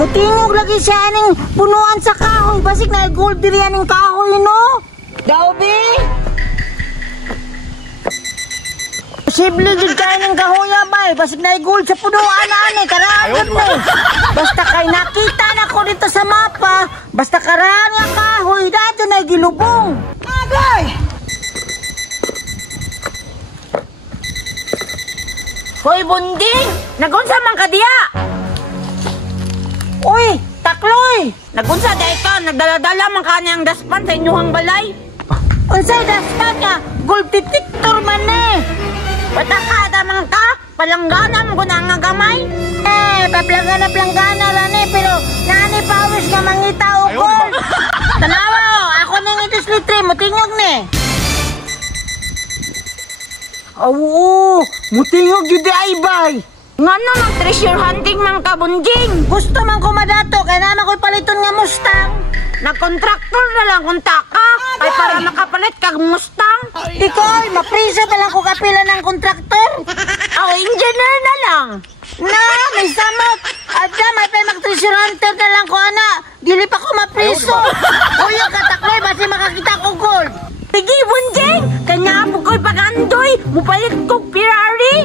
Mutingog lagi siya ning punuan sa kahoy. Basig na gold diri aning kahoy, no? Daubi! Posible jud kay ning kahoy bay. Basig na gold sa punuan ani. Karagod mo. Basta kay nakita na ko dito sa mapa. Basta karaan nga kahoy. Dato na gilubong. Agay! Hoy, Bunding! Nagunsa man ka diya? Uy, Takloy! Nagunsa dahil ka, nagdala-dala man ka niyang daspan sa inyuhang balay. Unsay daspan nga? Gold detector man eh! Patakada man ka, palanggana mo na nga gamay. Paplangana lang eh, pero nani pawis nga mangita o gold. Tanawa o, ako nang itis litre, mutingog ni. Oo, mutingog yun di ay bay. Nga na mag-treasure hunting man ka, Bunjing. Gusto man ko madato, kaya naman ko'y paliton nga Mustang. Nag-contractor na lang kung taka. Ay para makapalit kag Mustang. Ikoy, maprisa na lang ko kapila ng kontraktor. Engineer na lang. Na, may samot. Adya, may pay mag-treasure hunter na lang ko, ana. Dili pa ko mapriso. Uyo ka, Takloy, basi makakita ko gold. Sige, Bunjing. Kanya po ko'y pag-andoy. Mupalit kong Ferrari.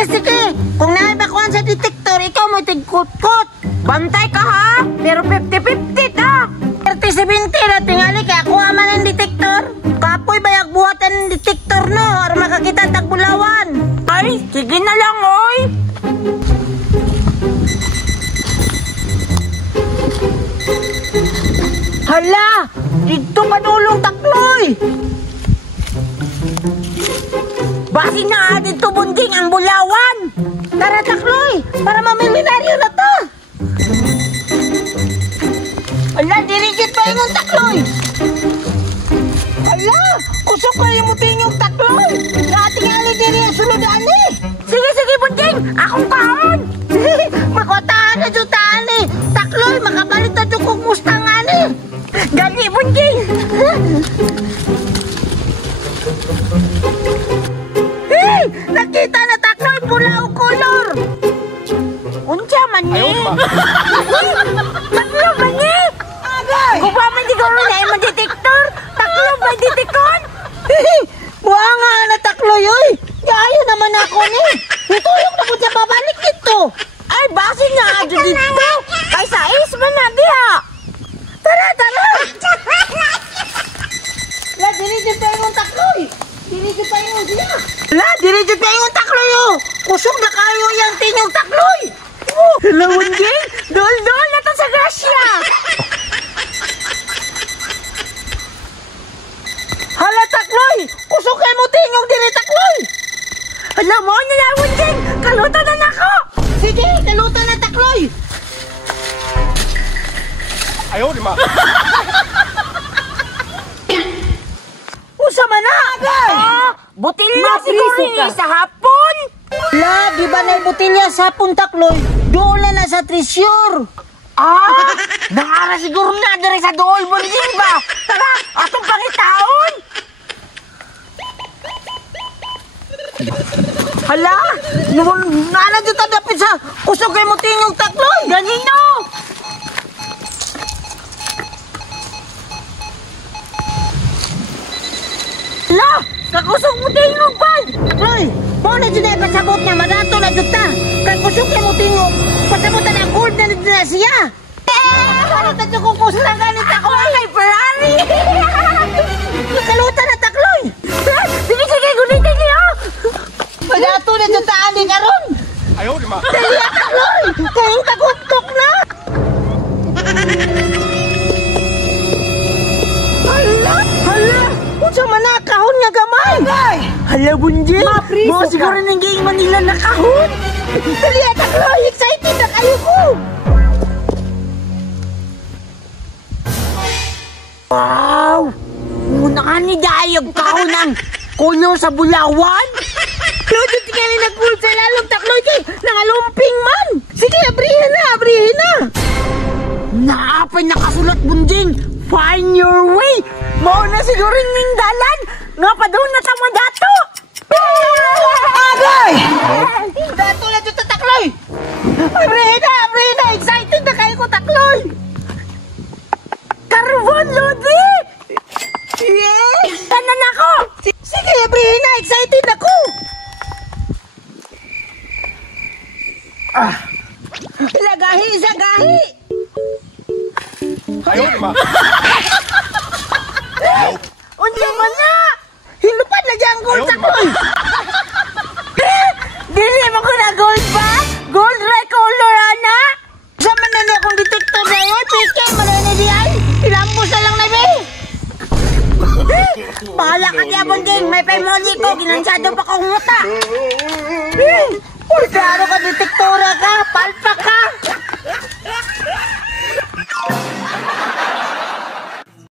Sige, kung naibakuan sa detektor, ikaw mo tigkot-kot. Bantay ka ha, pero 50-50 ta. 30-70 na tingali kaya kuha man ang detektor. Kapoy bayag buhatan ng detektor no, para makakita ang tagbulawan. Ay, sige na lang oy. Hala, dito padulong Takloy. Basi na dito, Bunjing, ang bulawan. Tara Takloy, para mamilinaryo na to. Hala, dirigit pa yung Takloy. Hala, kusok pa yung mutingong Takloy. Natingali diri ang sulod ani. Sige, Bunjing, akong kahon. Makotahan na jutaan ni. Takloy, makabalit na dyan kong Mustang ani. Gali, Bunjing. Hey, nakita na Takloy, pula o color. Unsa man ni? Taklo man ni? Agay! Kung pa man di ko rin ay mag-detektor, taklo ba detekon? Buha nga na Takloy, oy. Gayo naman ako ni. Itulong na po siya babalik dito. Ay, basi na adyo dito. Kaysa is man na diha. Tara! La, diligid pa yung Takloy. Diligid pa yung siya. La, diligid pa yung Takloy, oh. Kusog na kayo yung tinyong Takloy. Hello, Bunjing. Dol-dol na to sa grasya. Hala, Takloy. Kusog kayo mo tinyong diri, Takloy. Alam mo na lang, Bunjing. Kalutan na nako. Sige, kalutan na Takloy. Ayaw, di ma. Usa man na, agay. Butilya Mapriso siguro ka. ni sa hapon. La, di ba na botilya sa Takloy? Doon na sa treasure. Nangara siguro na diri sa dool, Bunjing ba? Tara, atong pangitaon. Hala, nana dito dapit sa kusog kay mo tinyong Takloy. Ganino. La, kakusog mo tinyong pa. Takloy, mo na dyan ay pasabot niya, madato na dyan ta. Kay kusog kay mo tinyong, pasabotan ang gold na dyan na siya. Para na dyan kung kusla ganit ako. Ay, Ferrari. Nakalutan na Takloy. Sige, gulitin niyo. Madato na dyan ta ani karon. Ayaw, di ma. Dali Takloy, kayong tagutok na. Hala, unsa man na kahon nga gamay. Hala, Bunjing. Mapriso Mo ka. siguro nang giing Manila na kahon. Dali Takloy, excited na kayo ko. Wow! Muna ka ni Dayog kahon ng kulo sa bulawan. Ludo tingnan na nagpul sa lalong Takloy kay nangalumping man. Sige, abrihin na. Naapay nakasulat, Bunjing. Find your way. Mao na siguro ning dalan. Nga pa doon na tama dato. Agay! Dato na dito Takloy. Abrihin na. Excited na kayo ko Takloy. Unsa man na? Hilupan na dyan gold sa ko. Dili mo ko na gold ba? Gold ray color, ana? Sa man na akong detector na yun, pike, malay di ay. Ilambos na lang na, be. Bahala ka diya, Bunding. May paimoli ko, ginansado pa kong muta. Pulsaro ka, detektora ka, palpa ka.